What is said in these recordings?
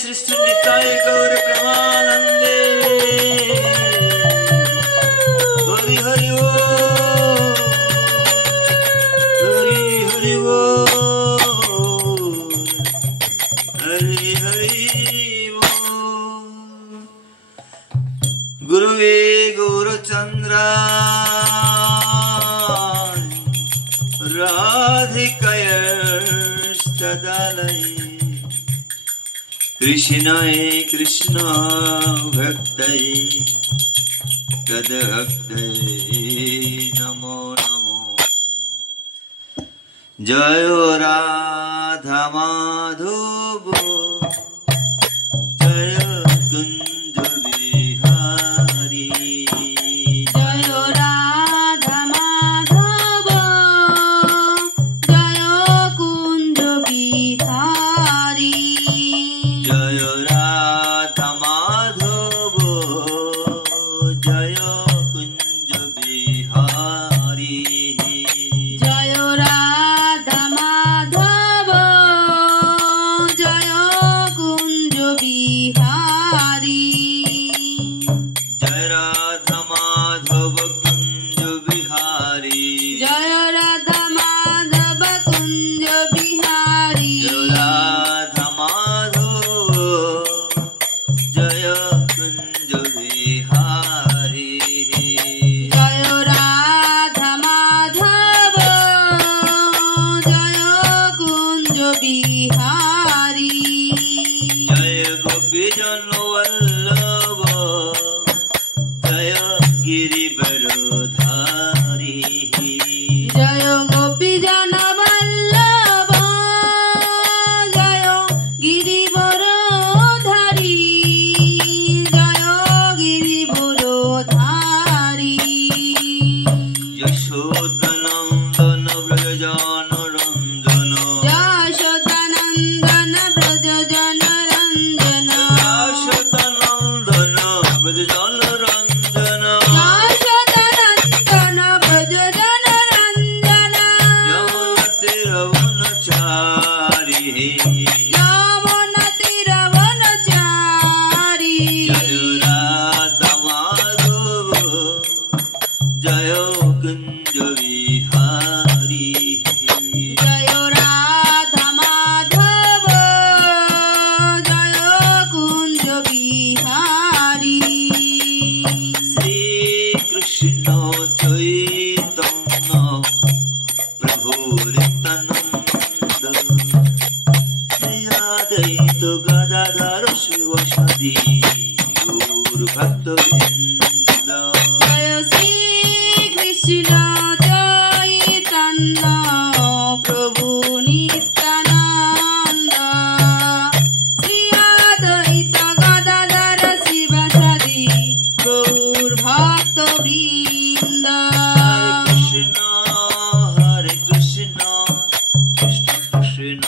सृष्टि निताय गौर प्रेमानंदे हरि हरि ओ हरि हरि ओ हरि हरि ओ गुरुवे गौरचंद्राय राधिकायस्तदालये कृष्णाय कृष्ण भक्तये तद्भक्तये नमो नमो जय राधा माधव जय कुंज बिहारी जय राधा माधव जय कुंज बिहारी जय राधा माधव जय कुंज बिहारी जय राधा माधव जय कुंज बिहारी जय राधा माधव कुंज बिहारी जय राधा माधव कुंज बिहारी जय राधा माधव जय कुंज बिहारी जय राधा माधव जय कुंज बिहारी जय गोपी जन वल्लभ जय गिरिवरधारी जय गोपी जन वल्लभ जय गिरिवरधारी जय गिरिवरधारी यशोदनंदन व्रजजान रंजन यशोदानंदन ब्रज जन रंजन यशोदनंदन व्रजजान रंजन यशोदानंदन ब्रज जन रंजन यमुना तीरवनचारी यमुना तीरवनचारी जय राधा माधव जय कुंज बिहारी जय राधा माधव जय कुंज बिहारी श्री कृष्ण चैतन्य प्रभु नित्यानंद श्री अद्वैत गदाधर शिवसदि गौर भक्तवृंद जय श्री कृष्ण चैतन्य प्रभु नित्यानंद श्री अद्वैत गदाधर शिवसदि गौर भक्तवृंद हरे कृष्ण कृष्ण कृष्ण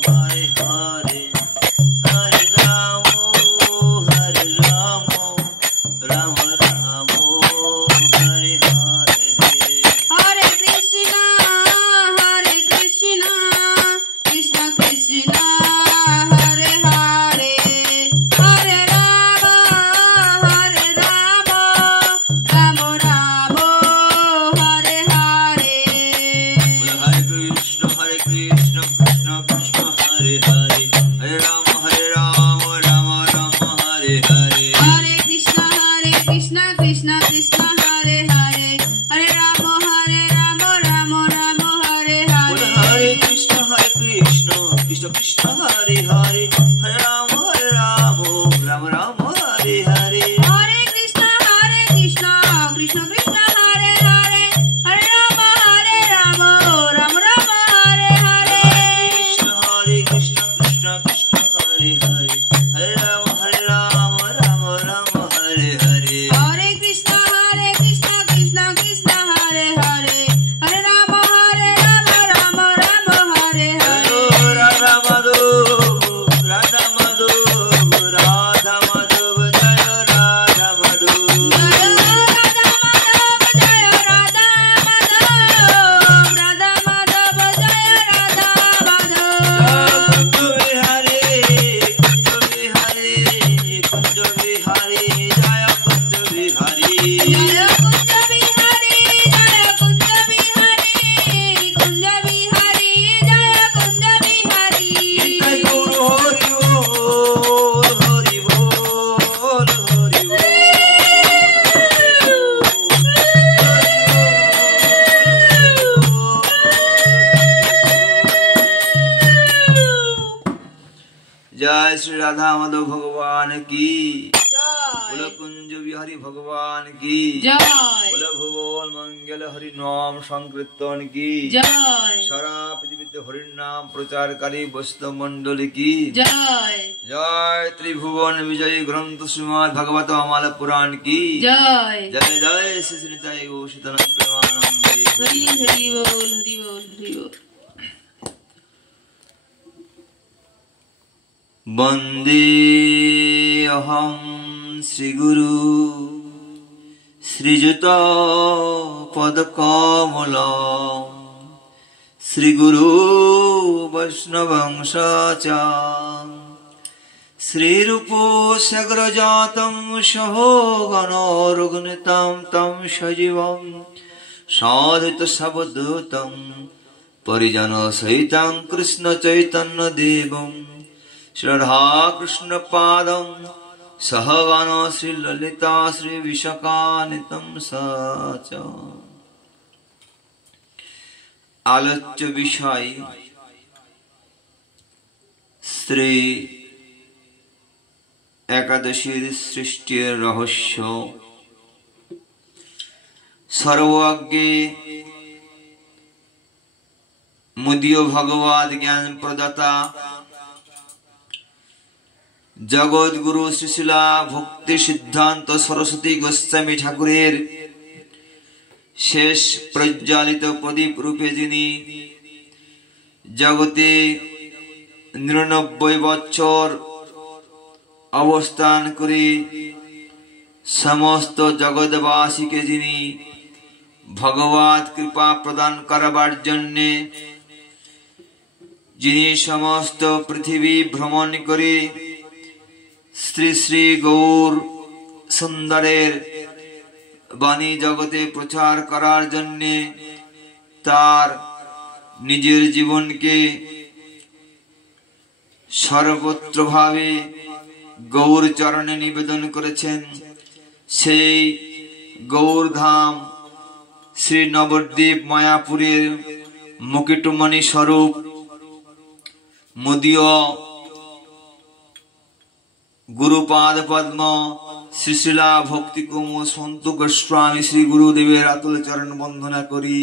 हरे हरे हरे राम राम राम हरे हरे हरे कृष्ण कृष्ण कृष्ण हरे हरे हरे राम राम राम हरे हरे हरे कृष्ण कृष्ण कृष्ण हरे हरे हरे राम राम हरे हरे हरे कृष्ण कृष्ण कृष्ण हरे हरे हरे राम राम हरे बोल हरे हरे कृष्ण कृष्ण कृष्ण हरे हरे हरे राम राम हरे हरे हरे कृष्ण कृष्ण कृष्ण हरे हरे हरे राम राम हरे हरे कृष्ण कृष्ण कृष्ण हरे हरे हरे राम राम हरे हरे हरे कृष्ण कृष्ण कृष्ण हरे हरे हरे राम राम हरे हरे राधा माधव राधा माधव राधा माधव जय राधा माधव जय राधा माधव जय राधा माधव राधा माधव जय राधा माधव कुंज बिहारी कुंज जय श्री राधा माधव भगवान की জয় बोलो कुंज बिहारी भगवान की জয় बोलो भुवन मंगल हरि नाम संकीर्तन की জয় सारा पृथ्वीते हरि नाम प्रचारकारी वैष्णव मंडली की জয় जय त्रिभुवन विजय ग्रंथ श्रीमद् भागवत अमल पुराण की জয় जय जय श्री श्री निताई गौर प्रेमानंदे হরি হরি বল হরি বল হরি বল। वंदे अहं श्रीगुरु श्रीजुत पदकमलं श्रीगुरु वैष्णवंश च श्रीरूपो सग्रजातं सहोगणोरुगुणितं तं सजीवं साधित सवधूतं परिजन सहितं कृष्ण चैतन्य देवं श्रद्धा कृष्ण पादं सहगण श्री ललिता श्री विशाखान्वितं सच। आलोच्य विषय श्री एकादशीर सृष्टिर रहस्य सर्वज्ञ मुदियो भगवद ज्ञान प्रदाता जगत गुरु श्रीशिला भक्ति सिद्धांत सरस्वती गोस्वामी ठाकुरेर शेष प्रज्वालित प्रदीप रूपे जिनी जगते 99 बछर अवस्थान करे समस्त जगतवासी के जिनी भगवत कृपा प्रदान करबार जन्ने जिनी समस्त पृथ्वी भ्रमण करे श्री श्री गौर सुंदरेर बाणी जगते प्रचार करार जन्ने तार निजेर जीवन के सर्वत्र भावे गौर चरणे निवेदन करेছেন। সেই गौर धाम श्री नवद्वीप मायापुरेर मुकुटमणि स्वरूप मुदियो गुरुपाद पद्म श्रीशिला भक्ति कुमुद सन्त गोस्वामी श्री गुरुदेवेर अतुल चरण वंदना करी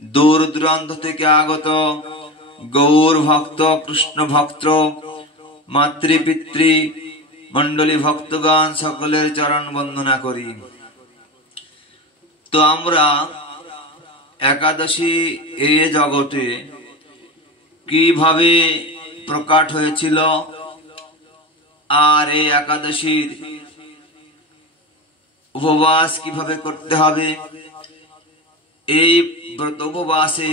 दूर दूरान्त थेके आगत गौर भक्त कृष्ण भक्त मातृ पितृ मंडली भक्तगण सकलेर चरण वंदना करी। तो आमरा एकादशी ए जगते किभाबे प्रकाट हयेछिल আর এই একাদশীর উপবাস কিভাবে করতে হবে, এই ব্রত উপবাসে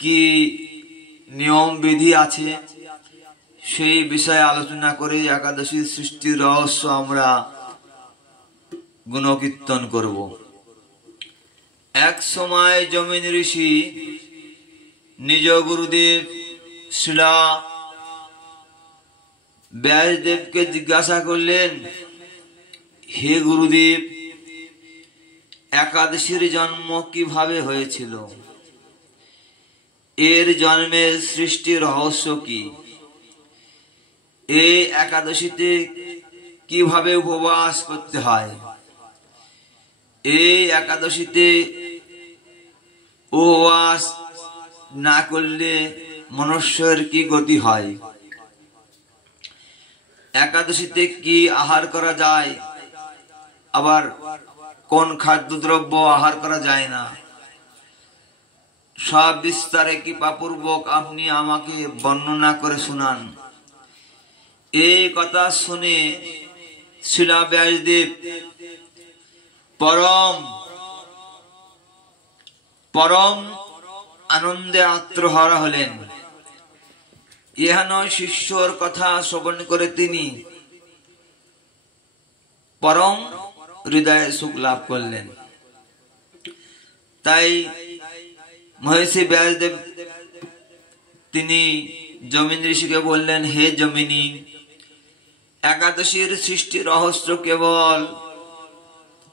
কি নিয়ম বিধি আছে সেই বিষয়ে আলোচনা করে একাদশীর সৃষ্টির রহস্য আমরা গুণকীর্তন করব। এক সময় জমিন ঋষি নিজ গুরুদেব শিলা व्यासदेव के जिज्ञासा करलेन, हे गुरुदेव एकादशीर जन्म किभाबे हयेछिल, एर जन्मेर सृष्टि रहस्य की, এই একাদশীতে কিভাবে উপবাস করতে হয়, এই একাদশীতে উপবাস না করলে মনুষ্যের কি গতি হয়, एकादशीते की आहार करा जाए आबार कोन खाद्य द्रव्य आहार करा जाए ना, सब विस्तारे कृपापूर्वक आपनी आमाके वर्णना करे सुनान। এই কথা শুনে শিলা ব্যাসদেব परम आनंदे आत्महारा हलेन। इहानो शिष्यर कथा श्रवण करे तिनी परम हृदय सुख लाभ करलेन। ताई महर्षि व्यासदेव तिनी जमीन ऋषि के बोलें, हे जमिनी एकादशीर सृष्टि रहस्य केवल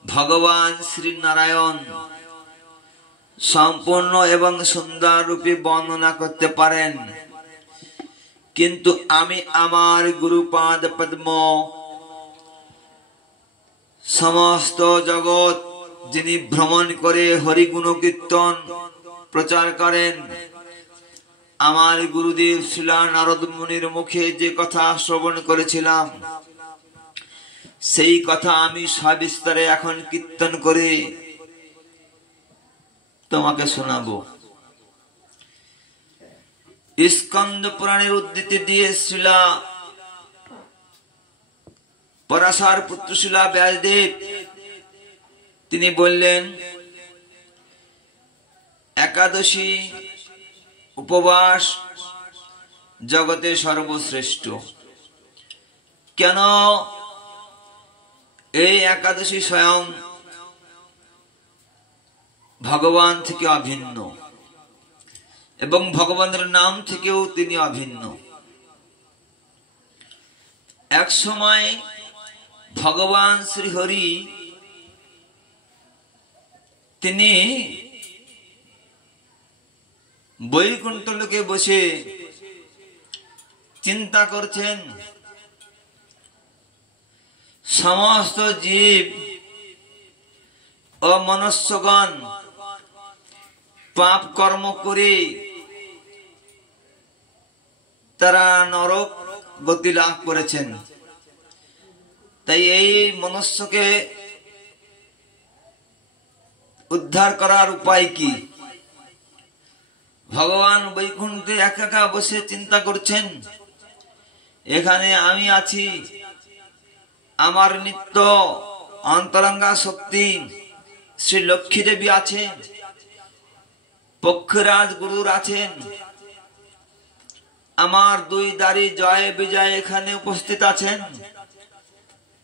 भगवान श्री नारायण सम्पूर्ण एवं सुंदर रूपे वर्णना करते पारेन। কিন্তু আমি আমার গুরুপাদ পদ্ম সমস্ত জগৎ যিনি ভ্রমণ করে হরি গুণ কীর্তন প্রচার করেন, আমার গুরুদেব শিলা নারদ মুনির মুখে যে কথা শ্রবণ করেছিলাম, সেই কথা আমি সবিস্তারে এখন কীর্তন করে তোমাকে শোনাবো। স্কন্দ পুরাণের উদ্ধৃতি দিয়ে শিলা পরাশর পুত্র শিলা ব্যাসদেব তিনি বললেন, একাদশী উপবাস জগতে সর্বশ্রেষ্ঠ। কেন? এই একাদশী স্বয়ং ভগবান থেকে অভিন্ন এবং ভগবানের নাম থেকেও তিনি অভিন্ন। এক সময় ভগবান শ্রীহরি তিনি বৈকুণ্ঠ লোকে বসে চিন্তা করছেন, সমস্ত জীব ও মনুষ্যগণ পাপ কর্ম করে তারা নরক গতি লাভ করেছেন। তাই এই মনুষ্যকে উদ্ধার করার উপায় কি? ভগবান বৈকুণ্ঠে একা একা বসে চিন্তা করছেন, এখানে আমি আছি, আমার নিত্য অন্তরঙ্গা শক্তি শ্রী লক্ষ্মী দেবী আছেন, পক্ষরাজ গুরুর আছেন, আমার দুই দাড়ি জয় বিজয় এখানে উপস্থিত আছেন,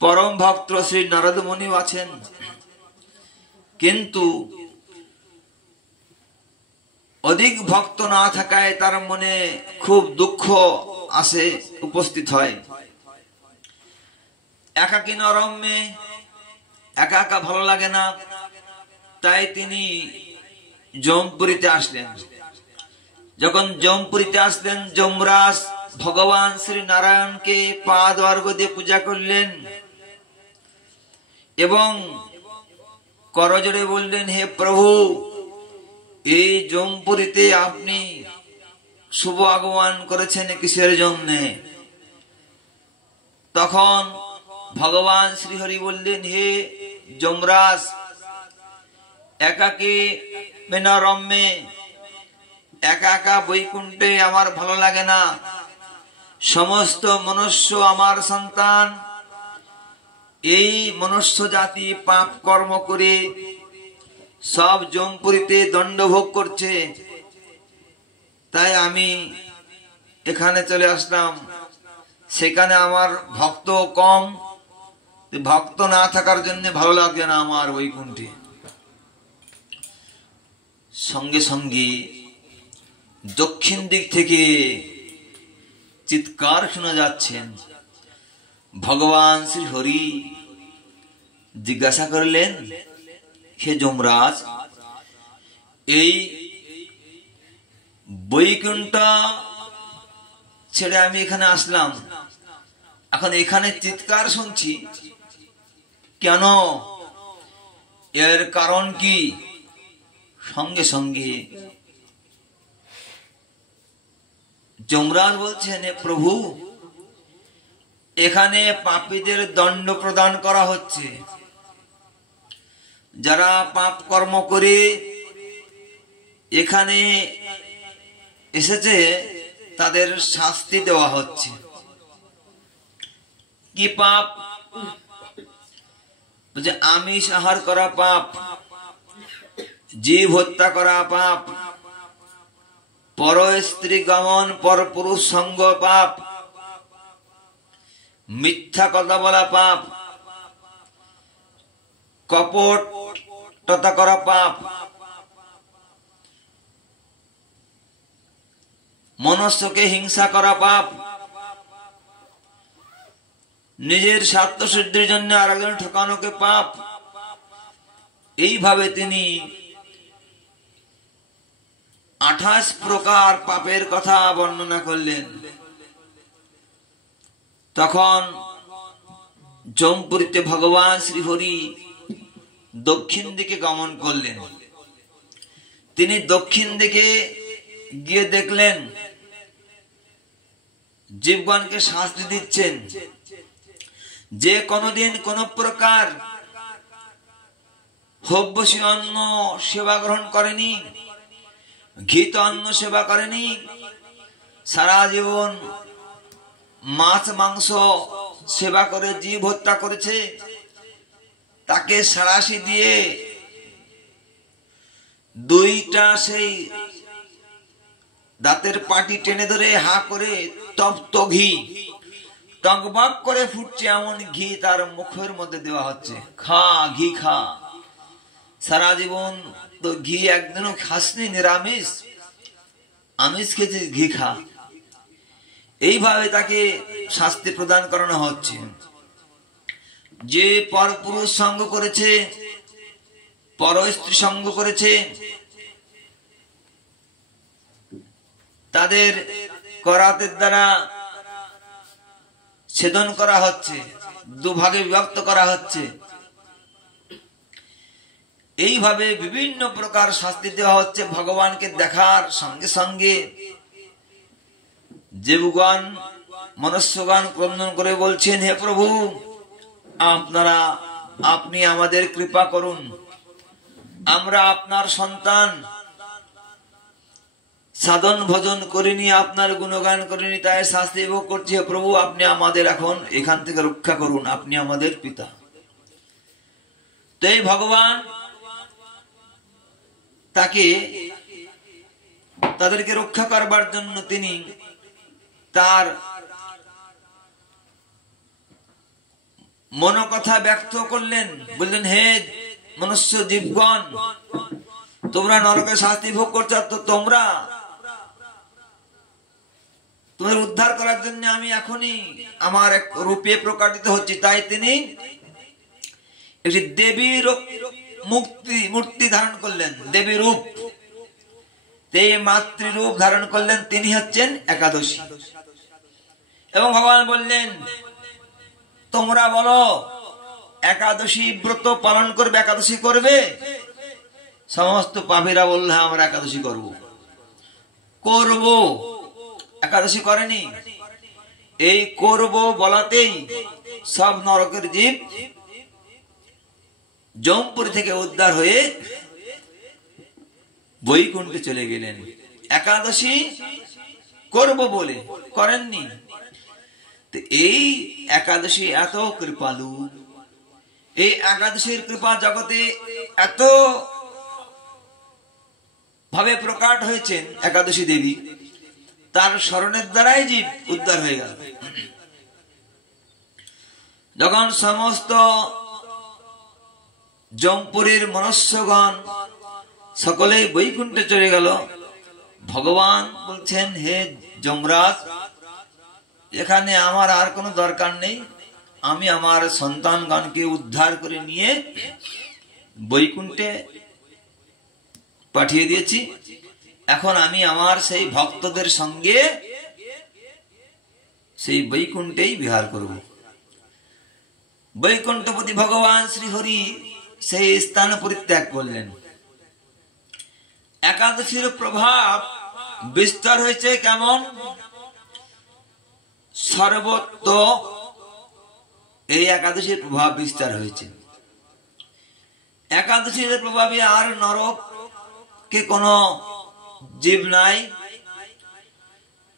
পরম ভক্ত শ্রী নারদ মুনিও আছেন। কিন্তু অধিক ভক্ত না থাকায় তার মনে খুব দুঃখ আসে, উপস্থিত হয়। একাকী নরম্যে একা একা ভালো লাগে না, তাই তিনি যমপুরীতে আসলেন। যখন যমপুরীতে আসলেন, যমরাজ ভগবান শ্রী নারায়ণকে পাদ অর্ঘ্য দিয়ে পূজা করলেন এবং করজোড়ে বললেন, হে প্রভু, এই যমপুরীতে আপনি শুভ আগমন করেছেন কিসের জন্যে? তখন ভগবান শ্রীহরি বললেন, হে যমরাজ, একাকী রম্যে একা একা বৈকুণ্ঠে আমার ভালো লাগে না। সমস্ত মনুষ্য আমার সন্তান, এই মনুষ্য জাতি পাপ কর্ম করে সব যমপুরীতে দণ্ড ভোগ করছে, তাই আমি এখানে চলে আসলাম। সেখানে আমার ভক্ত কম, ভক্ত না থাকার জন্য ভালো লাগে না আমার বৈকুণ্ঠে। সঙ্গে সঙ্গে দক্ষিণ দিক থেকে চিৎকার শোনা যাচ্ছেন। ভগবান শ্রী হরি জিজ্ঞাসা করলেন, হে যমরাজ, এই বৈকুণ্ঠ ছেড়ে আমি এখানে আসলাম, এখন এখানে চিৎকার শুনছি কেন? এর কারণ কি? সঙ্গে সঙ্গে যমরাজ বলছেন, হে প্রভু, এখানে পাপীদের দণ্ড প্রদান করা হচ্ছে। যারা পাপ কর্ম করে এখানে এসেছে তাদের শাস্তি দেওয়া হচ্ছে। কি পাপ? বলছে আমিষ আহার করা পাপ, জীব হত্যা করা পাপ, পর স্ত্রী গমন, পর পুরুষ সঙ্গ পাপ, মিথ্যা কথা বলা পাপ, কপটতা করা পাপ, মনুষ্যকে হিংসা করা পাপ, নিজের স্বার্থ সিদ্ধির জন্য আরেকজন ঠকানোকে পাপ। এইভাবে তিনি 28 প্রকার পাপের কথা বর্ণনা করলেন। তখন যমপুরীতে ভগবান শ্রীহরি দক্ষিণ দিকে গমন করলেন। তিনি দক্ষিণ দিকে গিয়ে দেখলেন জীবগণকে শাস্তি দিচ্ছেন যে কোনদিন কোন প্রকার হব্যসী অন্ন সেবা গ্রহণ করেনি, ঘৃত অন্ন সেবা করেনি, সারা জীবন মাছ মাংস সেবা করে জীব হত্যা করেছে, তাকে সাড়াশি দিয়ে দুইটা সেই দাঁতের পাটি টেনে ধরে হা করে তপ্ত ঘি টকবক করে ফুটছে এমন ঘি তার মুখের মধ্যে দেওয়া হচ্ছে, খা ঘি খা। সারা জীবন তো ঘি একদিনও খাসনি, নিরামিষ, আমিষ খেয়েছিস, ঘি খা। এইভাবে তাকে শাস্তি প্রদান করানো হচ্ছে। যে পরপুরুষ সঙ্গ করেছে, পর স্ত্রী সঙ্গ করেছে, তাদের করাতের দ্বারা ছেদন করা হচ্ছে, দুভাগে বিভক্ত করা হচ্ছে। এইভাবে বিভিন্ন প্রকার শাস্তি দেওয়া হচ্ছে। ভগবানকে দেখার সঙ্গে সঙ্গে জীবগণ মনুষ্যগণ ক্রন্দন করে বলছেন, হে প্রভু, আপনি আমাদের কৃপা করুন, আমরা আপনার সন্তান, সাধন ভজন করিনি, আপনার গুণগান করিনি, তাই শাস্তি ভোগ করছি। হে প্রভু, আপনি আমাদের এখন এখান থেকে রক্ষা করুন, আপনি আমাদের পিতা। তো এই ভগবান তাদেরকে রক্ষা করবার জন্য তিনি তার মনোকথা ব্যক্ত করলেন। বললেন, হে মনুষ্য জীবগণ, তোমরা নরকে শাস্তি ভোগ করছো, তো তোমার উদ্ধার করার জন্য আমি এখনই আমার এক রূপে প্রকাশিত হচ্ছি। তাই তিনি একটি দেবীর মূর্তি ধারণ করলেন, দেবী রূপ, মাতৃরূপ ধারণ করলেন। তিনি হচ্ছেন একাদশী। এবং ভগবান বললেন, তোমরা বলো একাদশী ব্রত পালন করবে, একাদশী করবে। সমস্ত পাপীরা বলল, হ্যাঁ, আমরা একাদশী করব। একাদশী করেনি। এই করব বলাতেই সব নরকের জীব যমপুরী থেকে উদ্ধার হয়ে বৈকুণ্ঠে চলে গেলেন। একাদশী করব বলে করেননি। এই একাদশী এত কৃপালু, এই একাদশীর কৃপা জগতে এত ভাবে প্রকাট হয়েছেন একাদশী দেবী, তার স্মরণের দ্বারাই জীব উদ্ধার হয়ে গেল। যখন সমস্ত যমপুরীর মনুষ্যগণ সকলেই বৈকুণ্ঠে চলে গেল, ভগবান বলছেন, হে যমরাজ, এখানে আমার আর কোনো দরকার নেই, আমি আমার সন্তানগণকে উদ্ধার করে নিয়ে বৈকুণ্ঠে পাঠিয়ে দিয়েছি। এখন আমি আমার সেই ভক্তদের সঙ্গে সেই বৈকুণ্ঠেই বিহার করব। বৈকুণ্ঠপতি ভগবান শ্রীহরি সেই স্থান পরিত্যাগ করলেন। একাদশীর প্রভাব বিস্তার হয়েছে কেমন? সর্বত্র এই একাদশীর প্রভাব বিস্তার হয়েছে। একাদশীর প্রভাবে আর নরকে কোনো জীব নাই।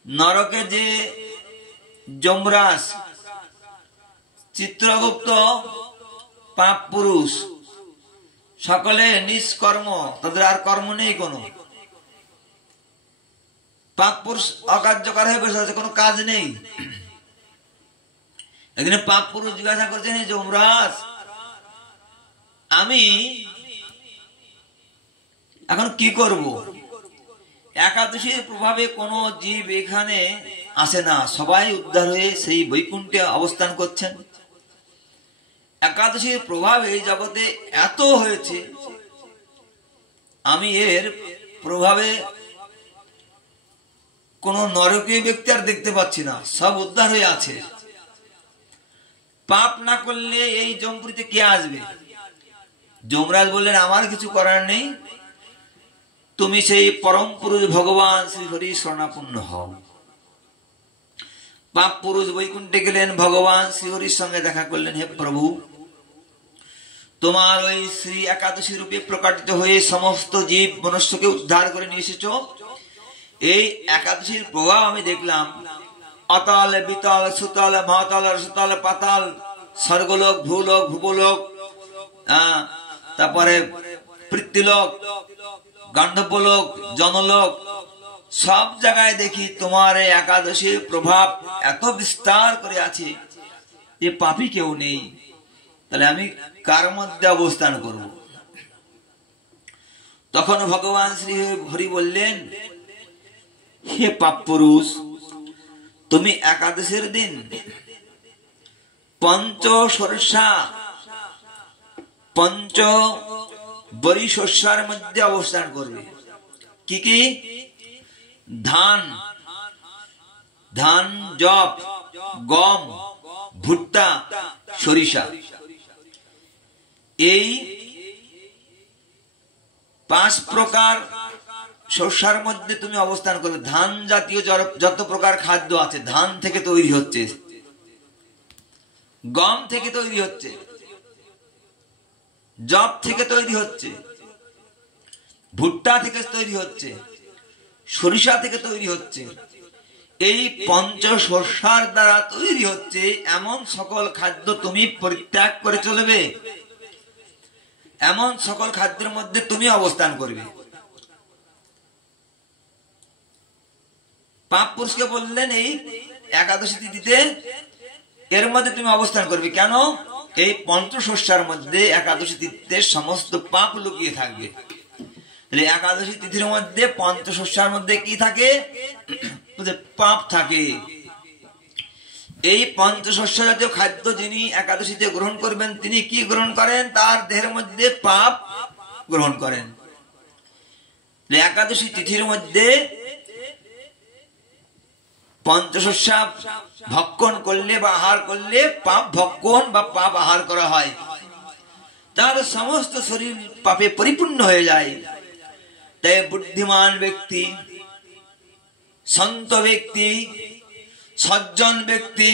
নরকে যে যমরাজ, চিত্রগুপ্ত, পাপ পুরুষ, সকলে নিষ্কর্ম, তাদের আর কর্ম নেই। কোনো পাপ পুরুষ অকার্যকর হয়ে বসে আছে, কোনো কাজ নেই। একদিনে পাপ পুরুষ জিজ্ঞাসা করছেন, যমরাজ, আমি এখন কি করব? একাদশীর প্রভাবে কোনো জীব এখানে আসে না, সবাই উদ্ধার হয়ে সেই বৈকুণ্ঠে অবস্থান করছেন। একাদশীর প্রভাব এই জগতে এত হয়েছে, আমি এর প্রভাবে কোন নরকীয় ব্যক্তি আর দেখতে পাচ্ছি না, সব উদ্ধার হয়ে আছে। পাপ না করলে এই যমপুরীতে কে আসবে? যমরাজ বললেন, আমার কিছু করার নেই, তুমি সেই পরম পুরুষ ভগবান শ্রী হরি শরণাপন্ন হও। পাপ পুরুষ বৈকুণ্ঠে গেলেন, ভগবান শ্রী হরির সঙ্গে দেখা করলেন। হে প্রভু, তোমার ওই শ্রী একাদশী রূপে প্রকাশিত হয়ে সমস্ত জীব মনুষ্যকে উদ্ধার করে নিয়ে এসেছ। এই একাদশীর প্রভাব আমি দেখলাম। অতল, বিতল, সুতল, মহাতল, সুতল, পাতাল, স্বর্গলোক, ভূলোক, ভূবলোক, তারপরে পৃথ্বীলোক, গন্ধর্বলোক, জনলোক, সব জায়গায় দেখি তোমার এই একাদশীর প্রভাব এত বিস্তার করে আছে যে পাপী কেউ নেই। তাহলে আমি কার মধ্যে অবস্থান করব? তখন ভগবান শ্রী হরি বললেন, হে পাপ পুরুষ, তুমি একাদশীর দিন পঞ্চ সর্ষা, পঞ্চ বরি শস্যার মধ্যে অবস্থান করবে। কি কি? ধান, ধান, জব, গম, ভুট্টা, সরিষা। এই 5 প্রকার শস্যার মধ্যে তুমি অবস্থান করবে। ধান জাতীয় যত প্রকার খাদ্য আছে ধান থেকে তৈরি হচ্ছে, গম থেকে তৈরি হচ্ছে, জব থেকে তৈরি হচ্ছে, ভুট্টা থেকে তৈরি হচ্ছে, সরিষা থেকে তৈরি হচ্ছে। এই পঞ্চ শস্যার দ্বারা তৈরি হচ্ছে এমন সকল খাদ্য তুমি পরিত্যাগ করে চলবে, এমন সকল খাদ্যের মধ্যে তুমি অবস্থান করবে। পাপ পুরুষকে বললেন, এই একাদশী তিথিতে এর মধ্যে তুমি অবস্থান করবে। কেন? এই পঞ্চশস্যার মধ্যে একাদশী তিথিতে সমস্ত পাপ লুকিয়ে থাকবে। একাদশী তিথির মধ্যে পঞ্চশস্যার মধ্যে কি থাকে? পাপ থাকে। এই পঞ্চশস্য জাতীয় খাদ্য যিনি একাদশীতে গ্রহণ করবেন, তিনি কি গ্রহণ করেন? তার দেহের মধ্যে পাপ গ্রহণ করেন। একাদশী তিথির মধ্যে পঞ্চশস্য ভক্ষণ করলে বা আহার করলে পাপ ভক্ষণ বা পাপ আহার করা হয়, তার সমস্ত শরীর পাপে পরিপূর্ণ হয়ে যায়। তাই বুদ্ধিমান ব্যক্তি, সন্ত ব্যক্তি, সজ্জন ব্যক্তি,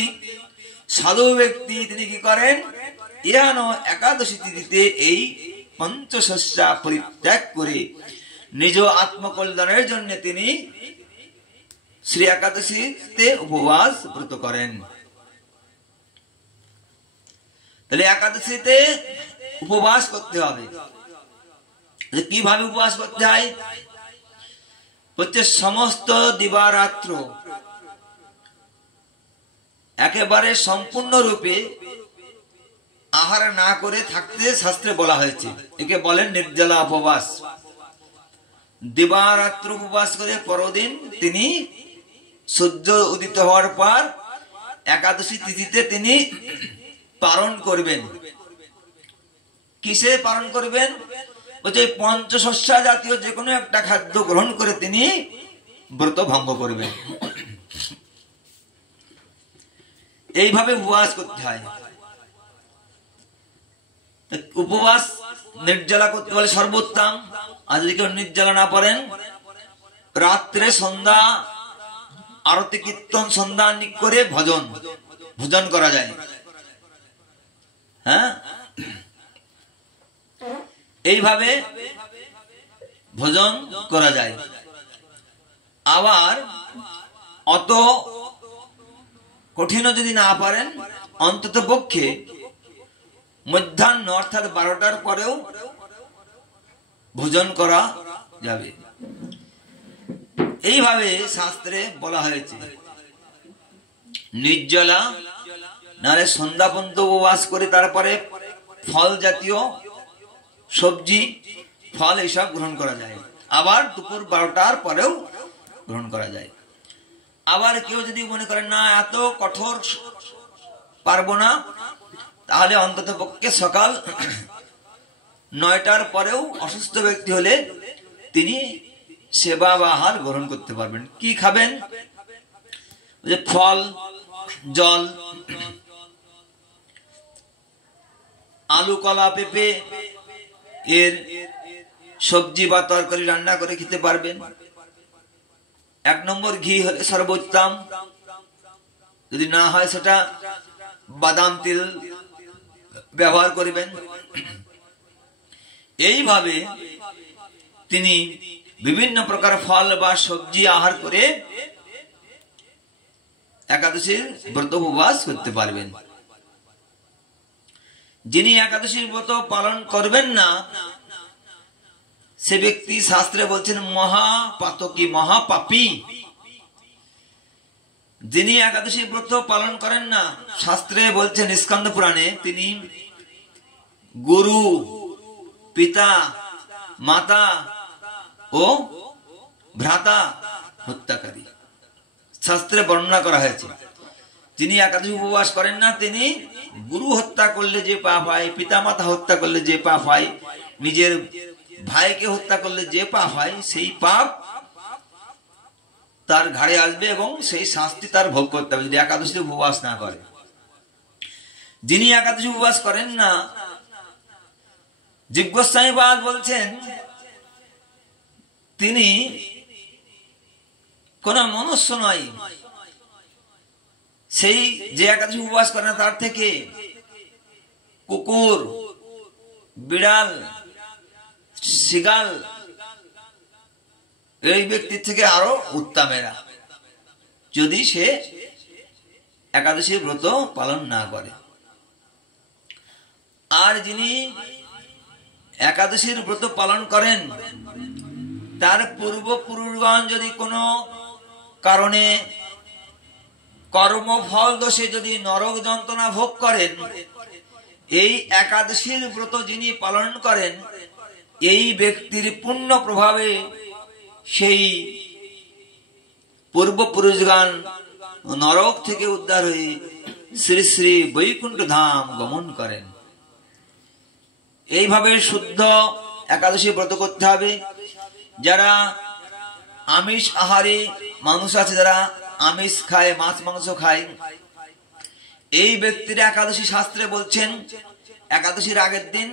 সাধু ব্যক্তি তিনি কি করেন? ইহান একাদশী তিথিতে এই পঞ্চশস্য পরিত্যাগ করে নিজ আত্মকল্যাণের জন্য তিনি শ্রী একাদশীতে উপবাস ব্রত করেন। তাহলে একাদশীতে উপবাস করতে হবে। কিভাবে উপবাস করতে হয়? হচ্ছে সমস্ত দিবারাত্র একেবারে সম্পূর্ণ রূপে আহার না করে থাকতে শাস্ত্রে বলা হয়েছে। একে বলেন নির্জলা উপবাস। দিবারাত্র উপবাস করে পরদিন তিনি সূর্য উদিত হওয়ার পর একাদশী তিথিতে তিনি পালন করবেন। কিসে পালন করবেন? বলছে পঞ্চশস্য জাতীয় যে কোনো একটা খাদ্য গ্রহণ করে তিনি ব্রত ভঙ্গ করবেন। এইভাবে উপবাস করতে হয়। উপবাস নির্জলা করতে বলে সর্বোত্তম। আর যদি কেউ নির্জলা না পারেন, রাত্রে সন্ধ্যা আরতি কীর্তন সন্ধ্যা করে ভোজন করা যায়। হ্যাঁ, এইভাবে ভোজন করা যায়। আবার অত কঠিন যদি না পারেন, অন্তত পক্ষে মধ্যাহ্ন অর্থাৎ 12টার পরেও ভোজন করা যাবে। এইভাবে শাস্ত্রে বলা হয়েছে। নির্জলা নাহলে সন্ধ্যা পর্যন্ত উপবাস করে তারপরে ফল জাতীয় সবজি, ফল এইসব গ্রহণ করা যায়। আবার দুপুর 12টার পরেও গ্রহণ করা যায়। আবার কেউ যদি মনে করেন না এত কঠোর পারবো না, তাহলে অন্তত পক্ষে সকাল 9টার পরেও অসুস্থ ব্যক্তি হলে তিনি সেবা বা আহার গ্রহণ করতে পারবেন। কি খাবেন? ফল, জল, আলু কলা পেঁপে এর সবজি বা তরকারি রান্না করে খেতে পারবেন। 1 নম্বর ঘি হলে সর্বোত্তম, যদি না হয় সেটা বাদাম তেল ব্যবহার করবেন। এইভাবে তিনি বিভিন্ন প্রকার ফল বা সবজি আহার করে একাদশীর ব্রত উপবাস করতে পারবেন। যিনি একাদশীর ব্রত পালন করবেন না সে ব্যক্তি শাস্ত্রে বলছেন মহাপাতকী, মহাপাপী। যিনি একাদশী ব্রত পালন করেন না, শাস্ত্রে বলছেন স্কন্দ পুরাণে, তিনি গুরু, পিতা, মাতা ও ভ্রাতা হত্যাকারী। শাস্ত্রে বর্ণনা করা হয়েছে যিনি একাদশী উপবাস করেন না তিনি গুরু হত্যা করলে যে পাপ হয়, পিতা মাতা হত্যা করলে যে পাপ হয়, নিজের ভাইকে হত্যা করলে যে পাপ হয়, সেই পাপ তার ঘাড়ে আসবে এবং সেই শাস্তি তার ভোগ করতে হবে যদি একাদশী উপবাস না করে। যিনি একাদশী উপবাস করেন না, জীব গোস্বামী পাদ বলছেন, তিনি কোন মনুষ্য নয়। সেই যে একাদশী উপবাস করে না তার থেকে কুকুর, বিড়াল, শিগাল এই ব্যক্তির থেকে আরো উত্তমেরা, যদি সে একাদশী ব্রত পালন না করে। আর যিনি একাদশীর ব্রত পালন করেন তার পূর্বপুরুষগণ যদি কোনো কারণে কর্মফল দোষে যদি নরক যন্ত্রণা ভোগ করেন, এই একাদশীর ব্রত যিনি পালন করেন এই ব্যক্তির পুণ্য প্রভাবে সেই পূর্বপুরুষগণ নরক থেকে উদ্ধার হয়ে শ্রী শ্রী বৈকুণ্ঠ ধাম গমন করেন। এইভাবে শুদ্ধ একাদশী ব্রত করতে হবে। যারা আমিষ আহারী মানুষ আছে, যারা আমিষ খায়, মাছ মাংস খায়, এই ব্যক্তিরা একাদশী শাস্ত্রে বলছেন একাদশীর আগের দিন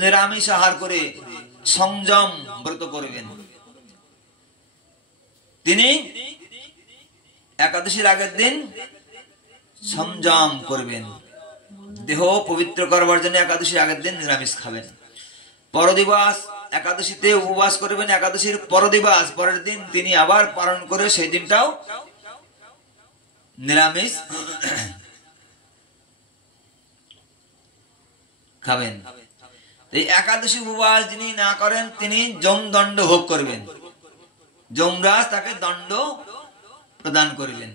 নিরামিষ আহার করে সংযম ব্রত করবেন। তিনি একাদশীর আগের দিন সংযম করবেন, দেহ পবিত্র করবার জন্য একাদশীর আগের দিন নিরামিষ খাবেন। পরদিবস একাদশীতে উপবাস করবেন, একাদশীর পরদিবস পরের দিন তিনি আবার পালন করে সেই দিনটাও নিরামিষ খাবেন। এই একাদশী উপবাস যিনি না করেন তিনি যমদণ্ড ভোগ করবেন, যমরাজ তাকে দণ্ড প্রদান করবেন।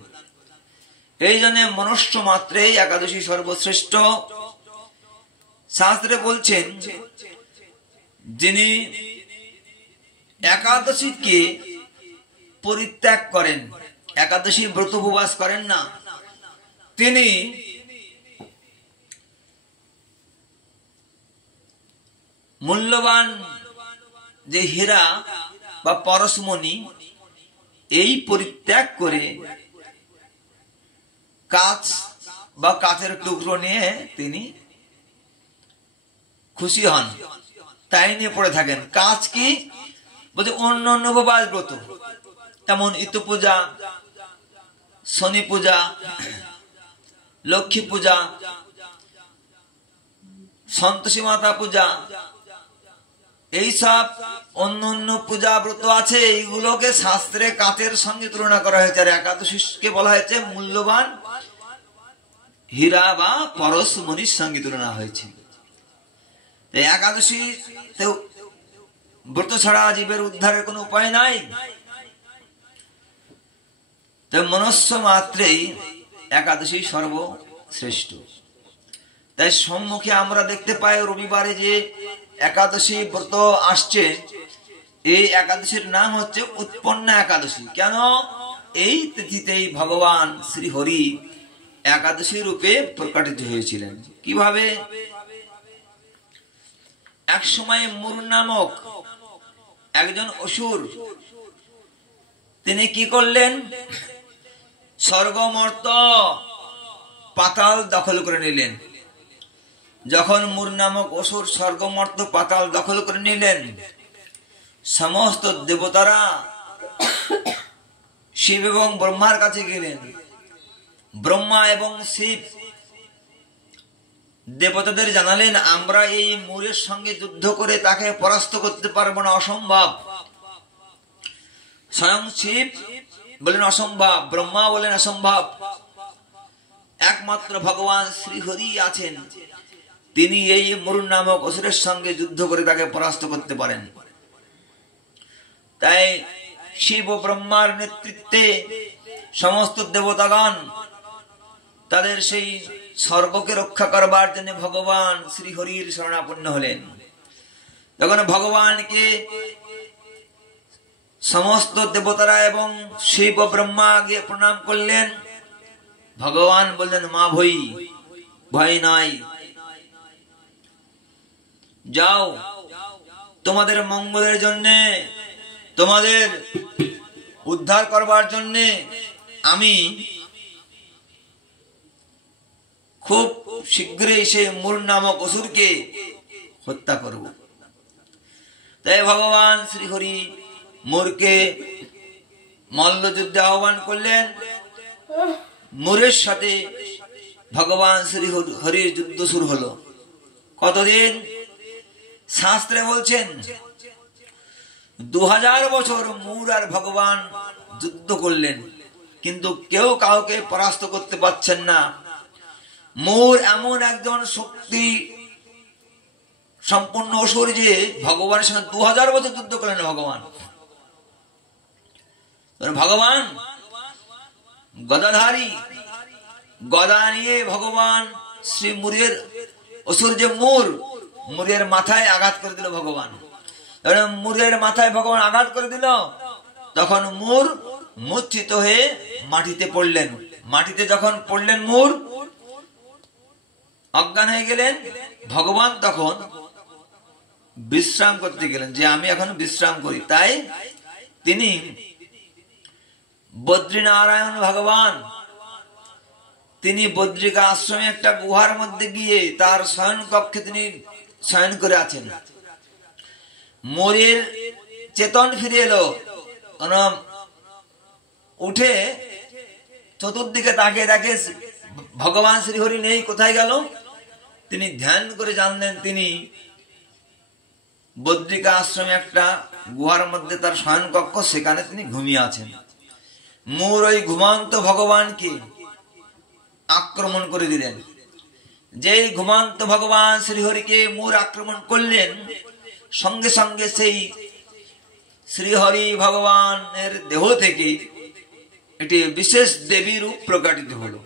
এই জন্য মনুষ্য মাত্রেই একাদশী সর্বশ্রেষ্ঠ। শাস্ত্রে বলছেন যিনি একাদশীকে পরিত্যাগ করেন, একাদশী ব্রত উপবাস করেন না, তিনি মূল্যবান যে হীরা বা পরশমণি এই পরিত্যাগ করে কাঁচ বা কাঁচের টুকরো নিয়ে তিনি খুশি হন, তাই নিয়ে পড়ে থাকেন। কাঁচ কি বলছে? অন্য অন্য উপবাস ব্রত, তেমন ইতু পূজা, শনি পূজা, লক্ষ্মী পূজা, সন্তোষী মাতা পূজা, এইসব অন্য অন্য পূজা ব্রত আছে, এইগুলোকে শাস্ত্রে কাঁচের সঙ্গে তুলনা করা হয়েছে। আর একাদশীকে বলা হয়েছে মূল্যবান হীরা বা পরশমণির সঙ্গে তুলনা হয়েছে। একাদশী ব্রত ছাড়া জীবের উদ্ধারের কোন উপায় নাই। মনুষ্য মাত্রেই একাদশী সর্বশ্রেষ্ঠ। তাই সম্মুখে আমরা দেখতে পাই রবিবারে যে একাদশী ব্রত আসছে, এই একাদশীর নাম হচ্ছে উৎপন্না একাদশী। কেন? এই তিথিতেই ভগবান শ্রী হরি একাদশী রূপে প্রকাশিত হয়েছিলেন। কিভাবে? এক সময় মুর নামক একজন অসুর তিনি কি করলেন? স্বর্গ মর্ত পাতাল দখল করে নিলেন। যখন মূর নামক অসুর স্বর্গ মর্ত্য পাতাল দখল করে নিলেন, সমস্ত দেবতারা শিব এবং ব্রহ্মার কাছে গেলেন। ব্রহ্মা এবং শিব দেবতাদের জানালেন, আমরা এই মূরের সঙ্গে যুদ্ধ করে তাকে পরাস্ত করতে পারবো না, অসম্ভব। স্বয়ং শিব বলেন অসম্ভব, ব্রহ্মা বলেন অসম্ভব। একমাত্র ভগবান শ্রীহরি আছেন, তিনি এই মূর নামক অসুরের সঙ্গে যুদ্ধ করে তাকে পরাস্ত করতে পারেন। তাই শিব ও ব্রহ্মার নেতৃত্বে সমস্ত দেবতাগণ তাদের সেই স্বর্গকে রক্ষা করবার জন্য ভগবান শ্রীহরির শরণাপন্ন হলেন। তখন ভগবানকে সমস্ত দেবতারা এবং শিব ও ব্রহ্মা গিয়ে প্রণাম করলেন। ভগবান বললেন, মা ভয় নাই, যাও, তোমাদের মঙ্গলের জন্য, তোমাদের উদ্ধার করবার জন্য আমি খুব শীঘ্রই সে মূর নামক অসুরকে হত্যা করব। তাই ভগবান শ্রীহরি মূরকে মল্লযুদ্ধে আহ্বান করলেন। মূরের সাথে ভগবান শ্রীহরির যুদ্ধ শুরু হলো। কতদিন? শাস্ত্রে বলছেন 2000 বছর মূর আর ভগবান যুদ্ধ করলেন, কিন্তু কেউ কাউকে পরাস্ত করতে পারছেন না। মূর এমন একজন শক্তি সম্পূর্ণ অসুর যে ভগবানের সঙ্গে 2000 বছর যুদ্ধ করলেন। ভগবান গদাধারী, গদা নিয়ে ভগবান শ্রী মূরের অসুর যে মূরের মাথায় আঘাত করে দিল ভগবান। মূরের মাথায় ভগবান আঘাত করে দিল, তখন মূর মূর্ছিত হয়ে মাটিতে পড়লেন। মাটিতে যখন পড়লেন মূর অজ্ঞান হয়ে গেলেন। ভগবান তখন বিশ্রাম করতে গেলেন, যে আমি এখন বিশ্রাম করি। তাই তিনি বদ্রীনারায়ণ ভগবান তিনি বদ্রিকা আশ্রমে একটা গুহার মধ্যে গিয়ে তার শয়ন কক্ষে তিনি শয়ন করে আছেন। মূরের চেতন ফিরে এলো, উঠে চতুর্দিকে তাকিয়ে দেখে ভগবান শ্রীহরি নেই, কোথায় গেল? তিনি ধ্যান করে জানলেন তিনি বদ্রিকা আশ্রমে একটা গুহার মধ্যে তার শয়ন কক্ষ, সেখানে তিনি ঘুমিয়ে আছেন। মূর ওই ঘুমান্ত ভগবানকে আক্রমণ করে দিলেন। যেই ঘুমান্ত ভগবান শ্রীহরিকে মূর আক্রমণ করলেন, সঙ্গে সঙ্গে সেই শ্রীহরি ভগবানের দেহ থেকে একটি বিশেষ দেবী রূপ প্রকাটিত হলো।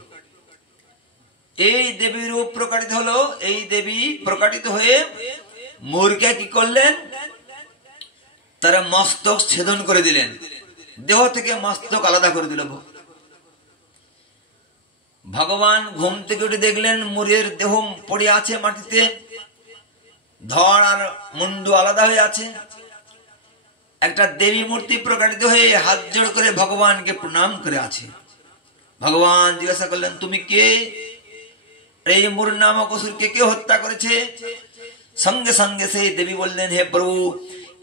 এই দেবী রূপ প্রকাটিত হলো, এই দেবী প্রকাটিত হয়ে মূরকে কি করলেন? তারা মস্তক ছেদন করে দিলেন, দেহ থেকে মস্তক আলাদা করে দিল। ভগবান ঘুম থেকে উঠে দেখলেন মূরের দেহ পড়ে আছে মাটিতে, ধড় আর মুন্ডু আলাদা হয়ে আছে। একটা দেবী মূর্তি প্রকাটিত হয়ে হাত জোড় করে ভগবানকে প্রণাম করে আছে। ভগবান জিজ্ঞাসা করলেন, তুমি কে? এই মূর নামক অসুরকে কে হত্যা করেছে? সঙ্গে সঙ্গে সেই দেবী বললেন, হে প্রভু,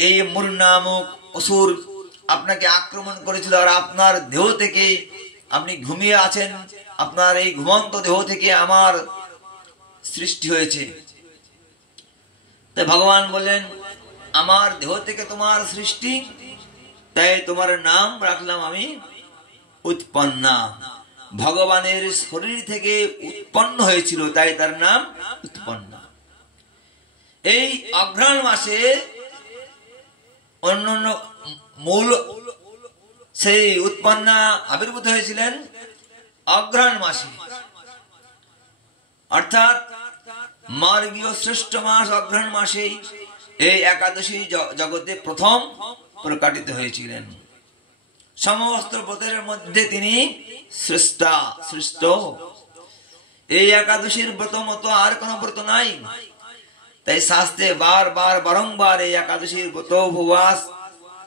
এই মূর নামক অসুর আপনাকে আক্রমণ করেছিল, আর আপনার দেহ থেকে, আপনি ঘুমিয়ে আছেন, আপনার এই ঘুমন্ত দেহ থেকে আমার সৃষ্টি হয়েছে। তাই ভগবান বললেন, আমার দেহ থেকে তোমার সৃষ্টি, তাই তোমার নাম রাখলাম আমি উৎপন্না। ভগবানের শরীর থেকে উৎপন্ন হয়েছিল, তাই তার নাম উৎপন্না। এই অঘ্রাণ মাসে অন্যান্য মূল সেই উৎপন্না আবির্ভূত হয়েছিলেন অঘ্রাণ মাসে, অর্থাৎ মার্গীয় শ্রেষ্ঠ মাস অঘ্রাণ মাসেই এই একাদশী জগতে প্রথম প্রকাটিত হয়েছিলেন। সমস্ত ব্রতের মধ্যে তিনি শ্রেষ্ঠ। এই একাদশীর ব্রত মতো আর কোন ব্রত নাই। তাই শাস্ত্রে বারংবার এই একাদশীর ব্রত উপবাস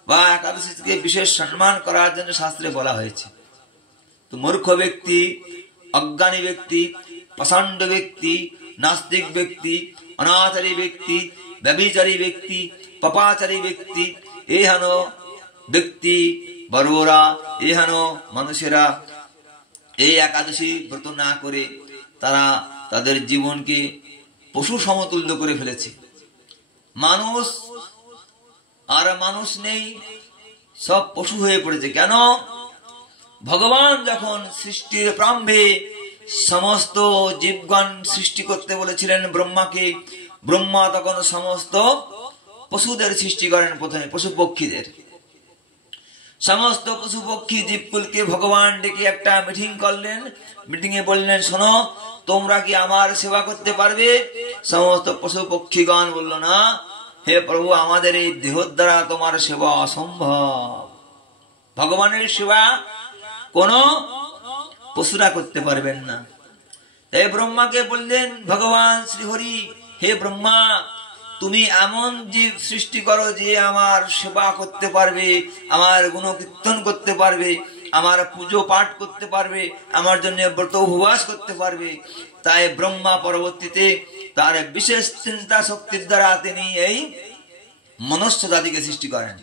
বা একাদশীকে বিশেষ সম্মান করার জন্য শাস্ত্রে বলা হয়েছে। তো মূর্খ ব্যক্তি, অজ্ঞানী ব্যক্তি, পাষণ্ড ব্যক্তি, নাস্তিক ব্যক্তি, অনাচারী ব্যক্তি, ব্যভিচারী ব্যক্তি, পাপাচারী ব্যক্তি, এহেন ব্যক্তি বর্বরা, এহেন মানুষেরা এই একাদশী ব্রত না করে তারা তাদের জীবনকে পশু সমতুল্য করে ফেলেছে। মানুষ আর মানুষ নেই, সব পশু হয়ে পড়েছে। কেন? ভগবান যখন সৃষ্টির প্রারম্ভে সমস্ত জীবগণ সৃষ্টি করতে বলেছিলেন ব্রহ্মাকে, ব্রহ্মা তখন সমস্ত পশুদের সৃষ্টি করেন। প্রথমে পশু পক্ষীদের, সমস্ত পশু পক্ষী জীবকুলকে ভগবান ডেকে একটা মিটিং করলেন। মিটিং এ বললেন, শোনো, তোমরা কি আমার সেবা করতে পারবে? সমস্ত পশু পক্ষীগণ বলল, না হে প্রভু, আমাদের এই দেহ দ্বারা তোমার সেবা অসম্ভব। ভগবানের সেবা কোন পশুরা করতে পারবেন না। তাই ব্রহ্মাকে বললেন ভগবান শ্রীহরি, হে ব্রহ্মা, তুমি এমন জীব সৃষ্টি করো যে আমার সেবা করতে পারবে, আমার গুণকীর্তন করতে পারবে, আমার পুজো পাঠ করতে পারবে, আমার জন্য ব্রত উপবাস করতে পারবে। তাই ব্রহ্মা পরবর্তীতে তার বিশেষ চিন্তা শক্তির দ্বারা তিনি এই মনুষ্য জাতিকে সৃষ্টি করেন।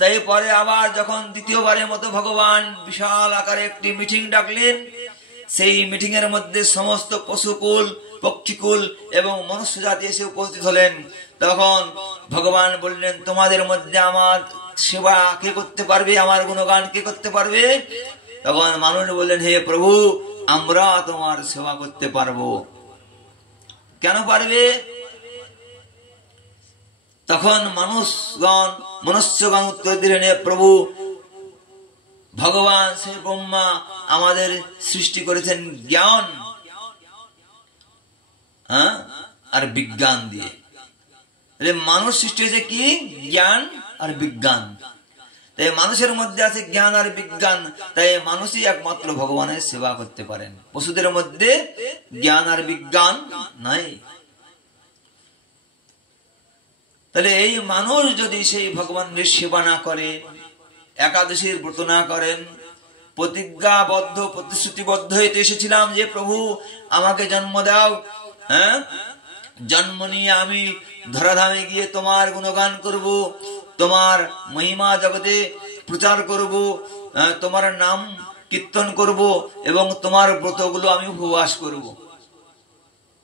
তাই পরে আবার যখন দ্বিতীয়বারের মতো ভগবান বিশাল আকারে একটি মিটিং ডাকলেন, সেই মিটিং এর মধ্যে সমস্ত পশুকুল, পক্ষীকুল এবং মনুষ্য জাতি এসে উপস্থিত হলেন। তখন ভগবান বললেন, তোমাদের মধ্যে আমার সেবা কে করতে পারবে, আমার গুণগান কে করতে পারবে? তখন মানুষ বললেন, হে প্রভু, আমরা তোমার সেবা করতে পারবো। কেন পারবে? তখন মনুষ্যগণ উত্তর দিলেন, হে প্রভু, ভগবান শ্রী ব্রহ্মা আমাদের সৃষ্টি করেছেন জ্ঞান আর বিজ্ঞান দিয়ে। মানুষ সৃষ্টি হয়েছে কি? জ্ঞান আর বিজ্ঞান। তাই মানুষের মধ্যে আছে জ্ঞান আর বিজ্ঞান, তাই মানুষই একমাত্র ভগবানের সেবা করতে পারেন। পশুদের মধ্যে জ্ঞান আর বিজ্ঞান নাই। তাহলে এই মানুষ যদি সেই ভগবানের সেবা না করে, একাদশীর ব্রত না করেন, প্রতিজ্ঞাবদ্ধ প্রতিশ্রুতিবদ্ধ হইতে এসেছিলাম যে প্রভু আমাকে জন্ম দাও, জন্ম নিয়ে আমি ধরাধামে গিয়ে তোমার গুণগান করব, তোমার মহিমা জগতে প্রচার করব, তোমার নাম কীর্তন করব এবং তোমার ব্রতগুলো আমি উপবাস করব।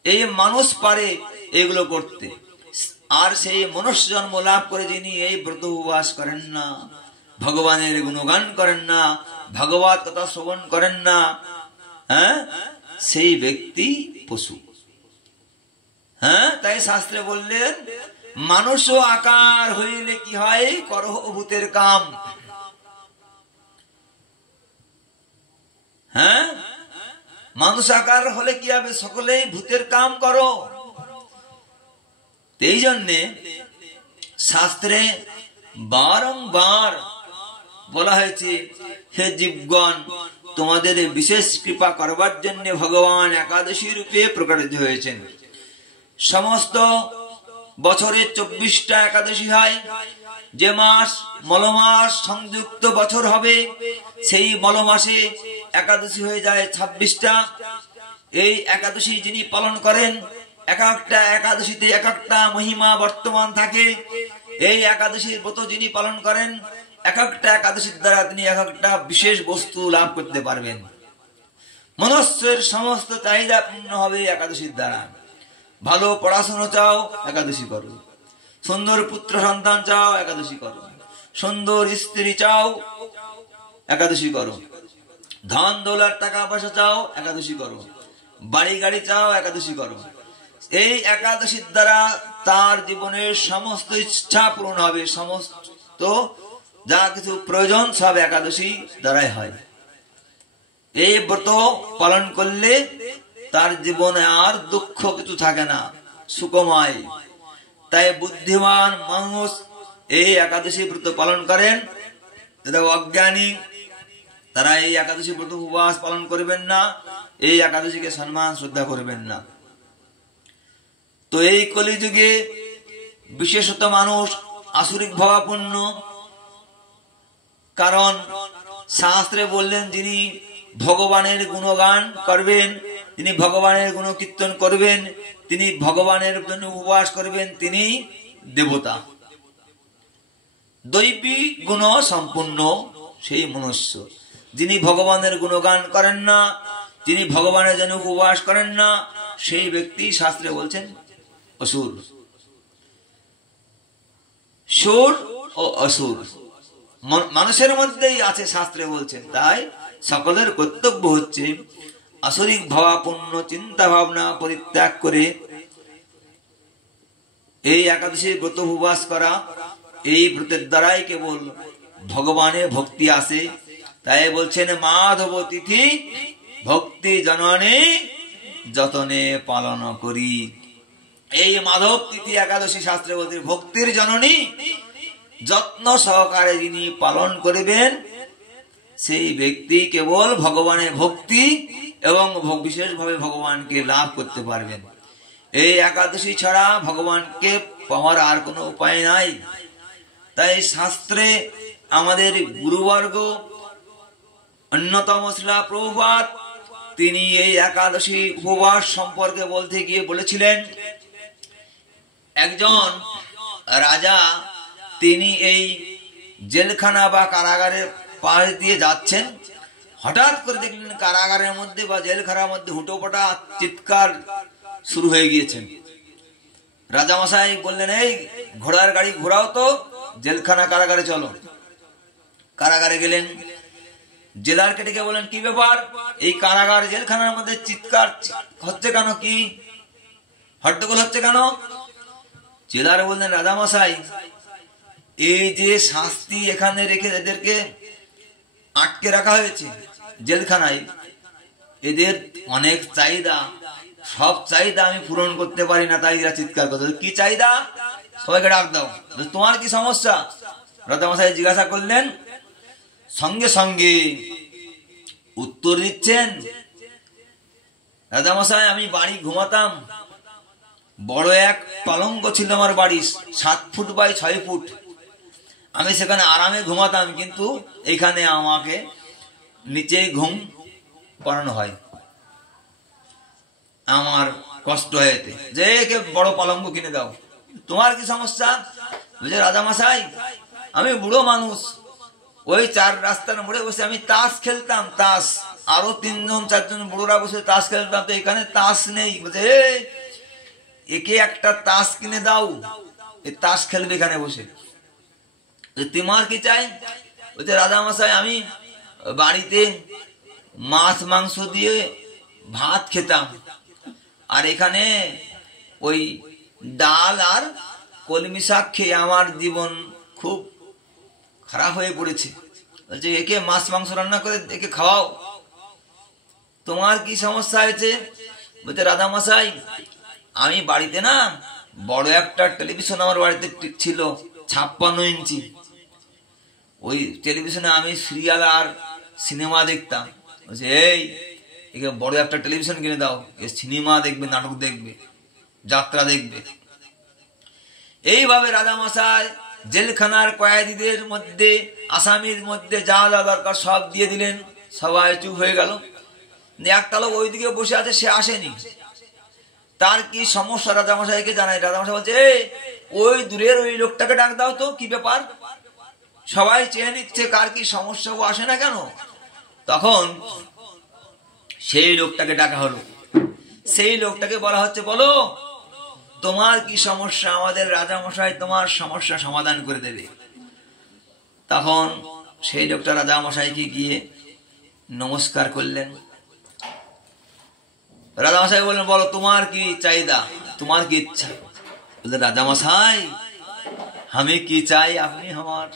এই মানুষ পারে এগুলো করতে। আর সেই মনুষ্য জন্ম লাভ করে যিনি এই ব্রত উপবাস করেন না, ভগবানের গুণগান করেন না, ভাগবত কথা শ্রবণ করেন না, সেই ব্যক্তি পশু। তাই শাস্ত্রে বললেন, মানুষ আকার হইলে কি হয়, করহ ভূতের কাম। মানুষ আকার হলে কি হবে? সকলেই ভূতের কাম করো। এই জন্যে শাস্ত্রে বারংবার বলা হয়েছে, হে জীবগণ, তোমাদের বিশেষ কৃপা করবার জন্য ভগবান একাদশী রূপে প্রকাশিত হয়েছেন। সমস্ত বছরে 24টা একাদশী হয়। যে মাস মলমাস সংযুক্ত বছর হবে, সেই মলমাসে একাদশী হয়ে যায় 26টা। এই একাদশী যিনি পালন করেন, এক একটা একাদশীতে এক একটা মহিমা বর্তমান থাকে। এই একাদশীর ব্রত যিনি পালন করেন, এক একটা একাদশীর দ্বারা তিনি এক একটা বিশেষ বস্তু লাভ করতে পারবেন। মনুষ্যের সমস্ত চাহিদা পূর্ণ হবে একাদশীর দ্বারা। ভালো পড়াশোনা চাও, একাদশী করো। সুন্দর পুত্র সন্তান চাও, একাদশী করো। সুন্দর স্ত্রী চাও, একাদশী করো। ধন দৌলত টাকা পয়সা চাও, একাদশী করো। বাড়ি গাড়ি চাও, একাদশী করো। এই একাদশীর দ্বারা তার জীবনের সমস্ত ইচ্ছা পূরণ হবে। সমস্ত যা কিছু প্রয়োজন সব একাদশী দ্বারাই হয়। এই ব্রত পালন করলে তার জীবনে আর দুঃখ কিছু থাকে না, সুখময়। তাই বুদ্ধিমান মানুষ এই একাদশী ব্রত পালন করেন। যারা অজ্ঞানী, তারা এই একাদশী ব্রত উপবাস পালন করবেন না, এই একাদশীকে সম্মান শ্রদ্ধা করবেন না। তো এই কলিযুগে বিশেষত মানুষ আসুরিক ভাবাপন্ন। কারণ শাস্ত্রে বললেন, যিনি ভগবানের গুণগান করবেন, তিনি ভগবানের গুণ কীর্তন করবেন, তিনি ভগবানের জন্য উপবাস করবেন, তিনি দেবতা। দৈবী গুণ সম্পূর্ণ সেই মনুষ্য। যিনি ভগবানের গুণগান করেন না, যিনি ভগবানের জন্য উপবাস করেন না, সেই ব্যক্তি শাস্ত্রে বলছেন অসুর। সুর ও অসুর মানুষের মধ্যেই আছে শাস্ত্রে বলছেন। তাই সকলের কর্তব্য হচ্ছে আসরিক ভাবাপন্ন চিন্তা ভাবনা পরিত্যাগ করে এই একাদশী ব্রত উপবাস করা। এই ব্রতের দ্বারাই কেবল ভগবানের ভক্তি আসে। তাই বলছেন মাধব তিথি ভক্তি জননে যতনে পালন করি। এই মাধব তিথি একাদশী শাস্ত্রে বলতে ভক্তির জননী, যত্ন সহকারে যিনি পালন করবেন সেই ব্যক্তি কেবল ভগবানের ভক্তি এবং বিশেষভাবে ভগবানকে লাভ করতে পারবেন। এই একাদশী ছাড়া ভগবানকে পাওয়ার আর কোনো উপায় নাই। তাই শাস্ত্রে আমাদের গুরুবর্গ অন্যতম শ্রীলা প্রভুপাদ তিনি এই একাদশী উপবাস সম্পর্কে বলতে গিয়ে বলেছিলেন, একজন রাজা তিনি এই জেলখানা বা কারাগারের পাশ দিয়ে যাচ্ছেন। হঠাৎ করে দেখলেন কারাগারের মধ্যে বা জেলখানার মধ্যে হুটোপাটা চিৎকার শুরু হয়ে গিয়েছেন। রাজামশাই বললেন, এই ঘোড়ার গাড়ি ঘোরাও তো, জেলখানা কারাগারে চলো। কারাগারে গেলেন। জেলারকে ডেকে বলেন, কি ব্যাপার, এই কারাগার জেলখানার মধ্যে চিৎকার হচ্ছে কেন, কি হট্টগোল হচ্ছে কেন? জেলার বললেন, রাজামশাই এই যে শাস্তি এখানে রেখে এদেরকে আটকে রাখা হয়েছে জেলখানায়, এদের অনেক চাহিদা, সব চাহিদা আমি পূরণ করতে পারি না, তাই এরা চিৎকার করছে। কি চাহিদা? সবাইকে ডাক দাও। তোমার কি সমস্যা? রাজামশাই জিজ্ঞাসা করলেন। সঙ্গে সঙ্গে উত্তর দিচ্ছেন, রাজামশাই আমি বাড়ি ঘুমাতাম, বড় এক পালঙ্ক ছিল আমার বাড়ি, 7 ফুট বাই 6 ফুট। আমি সেখানে আরামে ঘুমাতাম, কিন্তু এখানে আমাকে নিচে ঘুম পাড়ানো হয়, আমার কষ্ট হয়েছে, যে একে বড় পালঙ্ক কিনে দাও। তোমার কি সমস্যা? বুঝে রাজামশাই আমি বুড়ো মানুষ, ওই 4 রাস্তার মোড়ে বসে আমি তাস খেলতাম, তাস, আরো 3-4 বুড়োরা বসে তাস খেলতাম, তো এখানে তাস নেই। বুঝে একে একটা তাস কিনে দাও, এই তাস খেলবে এখানে বসে। তোমার কি চাই? বলছে রাজামশাই আমি বাড়িতে মাছ মাংস দিয়ে ভাত খেতাম, আর এখানে ওই ডাল আর কলমি শাক খেয়ে আমার জীবন খুব খারাপ হয়ে পড়েছে। বলছে একে মাছ মাংস রান্না করে একে খাওয়াও। তোমার কি সমস্যা হয়েছে? বলছে রাজামশাই আমি বাড়িতে না বড় একটা টেলিভিশন আমার বাড়িতে ছিল, 56 ইঞ্চি। ওই টেলিভিশনে আমি সিরিয়াল আর সিনেমা দেখতাম। বলছে এই একে বড় একটা টেলিভিশন কিনে দাও, এ সিনেমা দেখবে, নাটক দেখবে, যাত্রা দেখবে। এইভাবে রাজামশাই জেলখানার কয়েদিদের মধ্যে, আসামির মধ্যে যা যা দরকার সব দিয়ে দিলেন। সবাই চুপ হয়ে গেল। একটা লোক ওইদিকে বসে আছে, সে আসেনি। তার কি সমস্যা রাজামশাইকে জানাই। রাজামশাই বলছে ওই দূরের ওই লোকটাকে ডাক দাও তো, কি ব্যাপার? সবাই চেয়ে নিচ্ছে কার কি সমস্যা, ও আসে না কেন? তখন সেই লোকটাকে ডাকা হলো। সেই লোকটাকে বলা হচ্ছে, বলো তোমার কি সমস্যা, আমাদের রাজামশাই তোমার সমস্যা সমাধান করে দেবে। তখন সেই লোকটা রাজামশাইকে গিয়ে নমস্কার করলেন। রাজামশাই বললেন, বলো তোমার কি চাহিদা, তোমার কি ইচ্ছা? বললেন রাজামশাই আমি কি চাই, আপনি আমার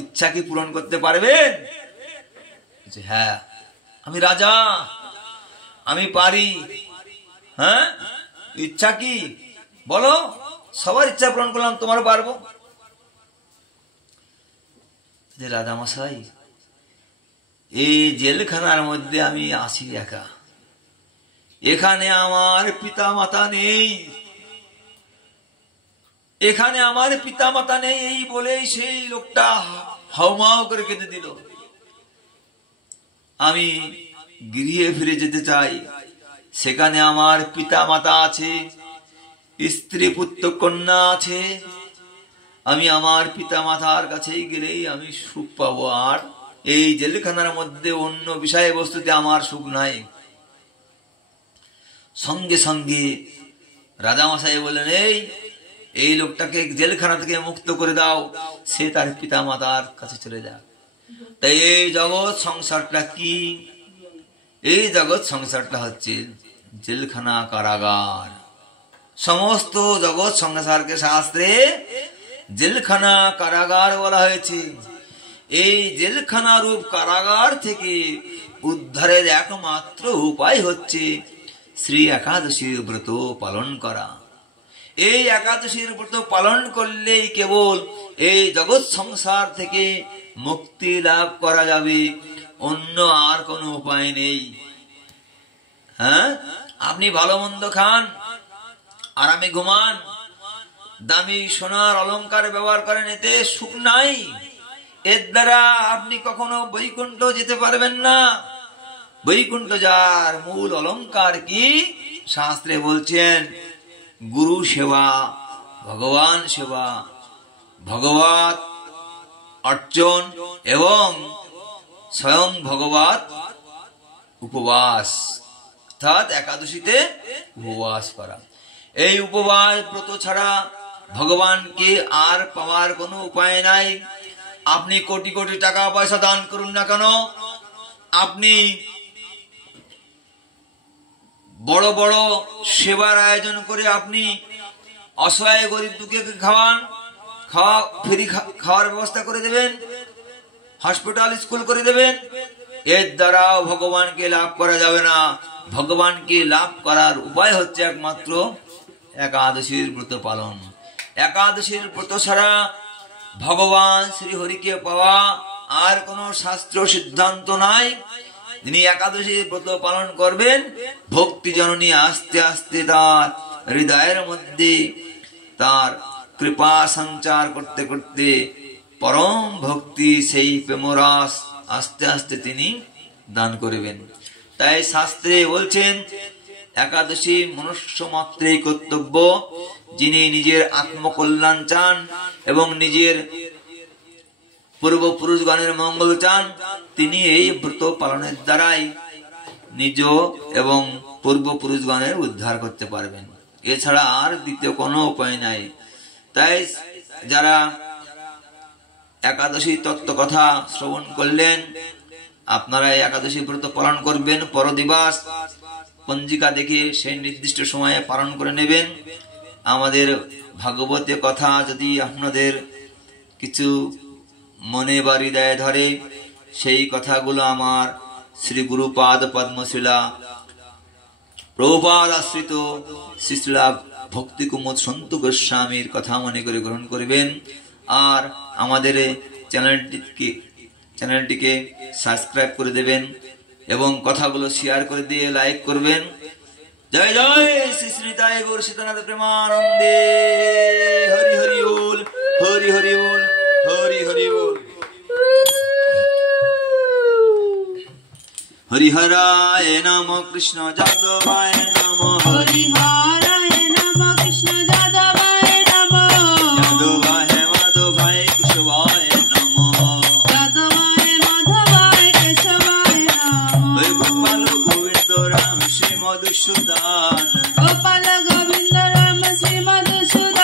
ইচ্ছা কি পূরণ করতে পারবেন? হ্যাঁ আমি রাজা, আমি পারি। হ্যাঁ ইচ্ছা কি বলো, সবার ইচ্ছা পূরণ করলাম, তোমারও পারবো। রাজামশাই এই জেলখানার মধ্যে আমি আছি একা, এখানে আমার পিতা মাতা নেই, এখানে আমার পিতা মাতা নেই, এই বলেই সেই লোকটা হাউমাউ করে কেঁদে দিল। আমি গৃহে ফিরে যেতে চাই। সেখানে আমার পিতা মাতা আছে, স্ত্রী পুত্র কন্যা আছে। আমি আমার পিতা মাতার কাছেই গেলেই আমি সুখ পাবো, আর এই জেলখানার মধ্যে অন্য বিষয়বস্তুতে আমার সুখ নাই। সঙ্গে সঙ্গে রাজামশাই বললেন, এই লোকটাকে জেলখানা থেকে মুক্ত করে দাও, সে তার পিতা মাতার কাছে চলে যাক। তাই এই জগৎ সংসারটা কি? এই জগৎ সংসারটা হচ্ছে জেলখানা, কারাগার। সমস্ত জগৎ সংসারকে শাস্ত্রে জেলখানা কারাগার বলা হয়েছে। এই জেলখানা রূপ কারাগার থেকে উদ্ধারের একমাত্র উপায় হচ্ছে শ্রী একাদশীর ব্রত পালন করা। এই একাদশীর ব্রত পালন করলেই কেবল এই জগৎ সংসার থেকে মুক্তি লাভ করা যাবে, অন্য আর কোনো উপায় নেই। হ্যাঁ, আপনি ভালো মন্দ খান, আরামে ঘুমান, দামি সোনার অলংকার ব্যবহার করেন, এতে সুখ নাই। এর দ্বারা আপনি কখনো বৈকুণ্ঠ যেতে পারবেন না। বৈকুণ্ঠ যার মূল অলংকার কি? শাস্ত্রে বলছেন গুরু সেবা, ভগবান সেবা, ভগবত অর্চন এবং স্বয়ং ভগবত উপবাস, অর্থাৎ একাদশীতে উপবাস করা। এই উপবাস ব্রত ছাড়া ভগবানকে আর পাওয়ার কোনো উপায় নাই। আপনি কোটি কোটি টাকা পয়সা দান করুন না কেন, আপনি বড় বড় সেবার আয়োজন করে আপনি অসহায় গরিব দুঃখীকে খাওয়ার ব্যবস্থা করে দেবেন, হসপিটাল স্কুল করে দেবেন, এর দ্বারাও ভগবানকে লাভ করা যাবে না। ভগবানকে লাভ করার উপায় হচ্ছে একমাত্র একাদশীর ব্রত পালন। একাদশীর ব্রত ছাড়া ভগবান শ্রী হরিকে পাওয়া আর কোন শাস্ত্র সিদ্ধান্ত নাই। তিনি একাদশীর ব্রত পালন করবেন, ভক্তি জননী আস্তে আস্তে তার হৃদয়ের মধ্যে তার কৃপা সঞ্চার করতে করতে পরম ভক্তি, সেই প্রেমরস আস্তে আস্তে তিনি দান করবেন। তাই শাস্ত্রে বলছেন একাদশী মনুষ্য মাত্রেই কর্তব্য। যিনি নিজের আত্মকল্যাণ চান এবং নিজের পূর্বপুরুষগণের মঙ্গল চান, তিনি এই ব্রত পালনের দ্বারাই নিজ এবং পূর্বপুরুষগণের উদ্ধার করতে পারবেন। এছাড়া আর দ্বিতীয় কোনো উপায় নাই। তাই যারা একাদশী তত্ত্ব কথা শ্রবণ করলেন, আপনারা একাদশী ব্রত পালন করবেন। পরদিবস পঞ্জিকা দেখে সেই নির্দিষ্ট সময়ে পালন করে নেবেন। আমাদের ভাগবতে কথা যদি আপনাদের কিছু মনে বা হৃদয়ে ধরে, সেই কথাগুলো আমার শ্রী গুরুপাদ পদ্মশিলা প্রভুপাদ আশ্রিত শ্রীশিলা ভক্তি কুমুদ সন্ত গোস্বামীর কথা মনে করে গ্রহণ করবেন। আর আমাদের চ্যানেলটিকে সাবস্ক্রাইব করে দেবেন এবং কথাগুলো শেয়ার করে দিয়ে লাইক করবেন। জয় জয় শ্রী শ্রী তাই গৌর সীতানাথ প্রেমানন্দে। হরি হরি বল, হরি হরি বল, হরি হরি বল। হরিহরায় নম কৃষ্ণ যাদবায় নম, হরিহরায় নম কৃষ্ণ যাদবায় নম, যাদবায় মাধবায় কেশবায় নম, যাদবায় মাধবায় কেশবায় নম। গোপাল গোবিন্দ রাম শ্রী মধুসূদন, গোপাল গোবিন্দ রাম শ্রী মধুসূদন,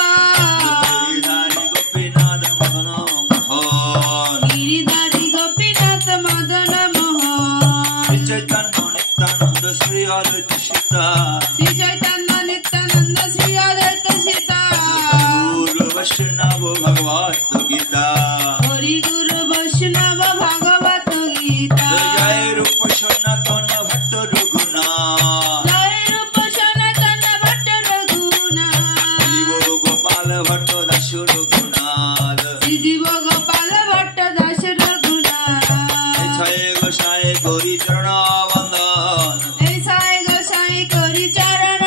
গিরিধারী গোপীনাথ মদন মোহন, গিরিধারী গোপীনাথ মদন মোহন, চৈতন্য নিত্যানন্দ শ্রী অদ্বৈত সীতা, শ্রী চৈতন্য নিত্যানন্দ শ্রী অদ্বৈত সীতা, গুরু বৈষ্ণব ভগবত গীতা, হরি গুরু বৈষ্ণব ভাগবত গীতা, জয় রূপ সনাতন ভট্ট রঘুনাথ, জয় রূপ সনাতন ভট্ট রঘুনাথ, জীব গোপাল ভট্ট দাস রঘুনাথ, শ্রী জীব গোপাল ভট্ট দাস রঘুনাথ, ছয় গোসাই গৌরী চরণ বন্দন, এই সাই গোসাই করি চরণ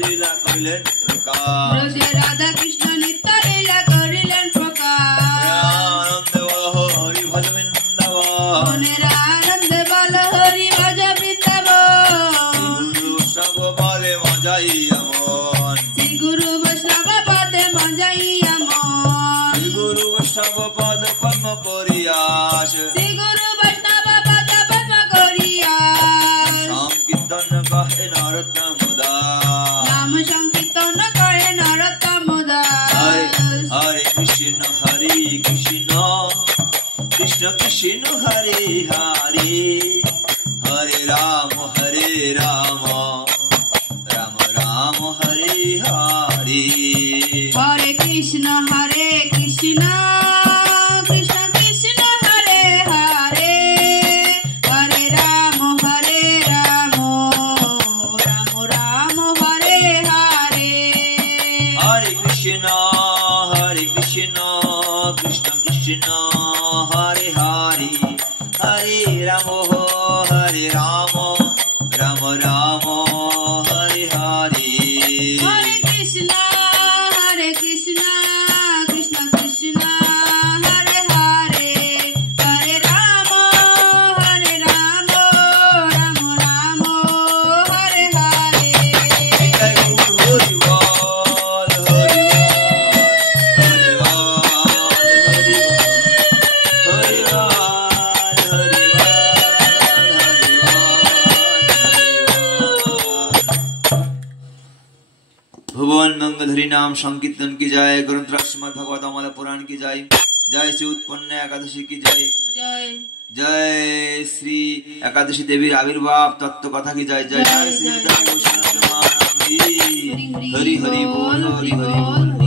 লীলা করিলেন প্রকাশ ব্রজে রাধা কৃষ্ণ নিত্য লীলা করিলেন প্রকাশ আনন্দে বল হরি ভজ বৃন্দাবন মনের আনন্দে বল হরি ভজ বৃন্দাবন গুরু সব বলে মজাই আমন শ্রী গুরু বৈষ্ণব পদে মজাইয়া মন গুরু বৈষ্ণব পদ পদ্ম করিয়াস শ্রী গুরু বৈষ্ণব পদ পদ্ম করিয়াস সংকীর্তন কহে নরোত্তম দাস নাম সংকীর্তন করে নরোত্তম দাস হরে কৃষ্ণ কৃষ্ণ কৃষ্ণ হরে হরে হরে রাম রাম রাম হরে হরে হরে কৃষ্ণ কৃষ্ণ কৃষ্ণ হরে হরে হরে রাম রাম রাম হরে হরে হরে কৃষ্ণ কৃষ্ণ কৃষ্ণ হরে হরে হরে রাম রাম রাম হরে হরে হরে কৃষ্ণ কৃষ্ণ কৃষ্ণ হরে হরে হরে রাম রাম রাম হরে হরে জয় গুরু হরি বল হরি বল হরি বল হরি भुवन मंगल हरि नाम संकीर्तन की जाए ग्रंथ श्रीमद् भगवत अमल पुराण की जाए जय श्री उत्पन्न एकादशी की जय জয় जय श्री एकादशी देवी आविर्भाव तत्व कथा की जय जय जय श्री हरि हरि बोल हरि हरि बोल